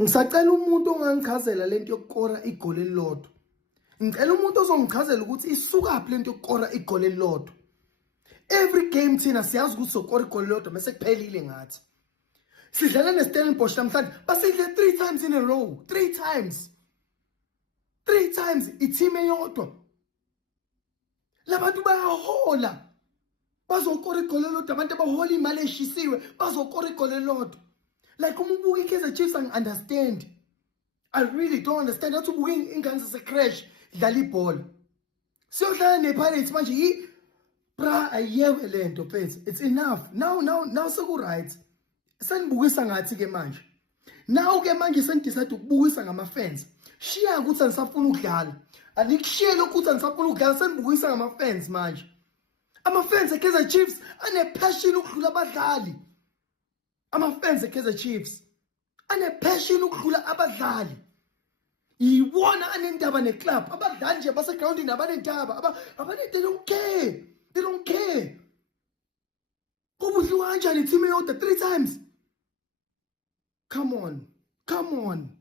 Ngisacela umuntu ongangichazela lento yokukora igoli elilodwa. Ngicela umuntu ozongichazela ukuthi isukaphi lento yokukora igoli elilodwa. Every game thina siyazi ukuthi sokora igoli elilodwa bese kuphelile ngathi. Sidlala neStellenbosch namhlanje basidle 3 times in a row, 3 times. 3 times i-team eyodwa. Labantu bayahola. Bazokora igoli elilodwa, abantu abahola imali eshisiwe, bazokora igoli elilodwa. Like umubuka iKaizer Chiefs understand. I really don't understand. That's ubuka ingane zase-crash dlala ibhola. Siyodlala nePirates manje bra ayewe lento mfethu. It's enough. Now seku-right. Senibukisa ngathi ke manje. Now ke manje senidecide ukubukisa ngama-fans. Shiya ukuthi anisafuna ukudlala. Anikushiyele ukuthi anisafuna ukudlala, senibukisa ngama-fans manje. Ama-fans eKaizer Chiefs ane-passion ukudlula abadlali. Ama-fans eKaizer Chiefs ane-passion ukudlula abadlali. Yiwona anendaba neclub. Abadlali nje basegroundini abanendaba. They don't care. They don't care. Kubudliwa kanjani i-team eyodwa 3 times? Come on.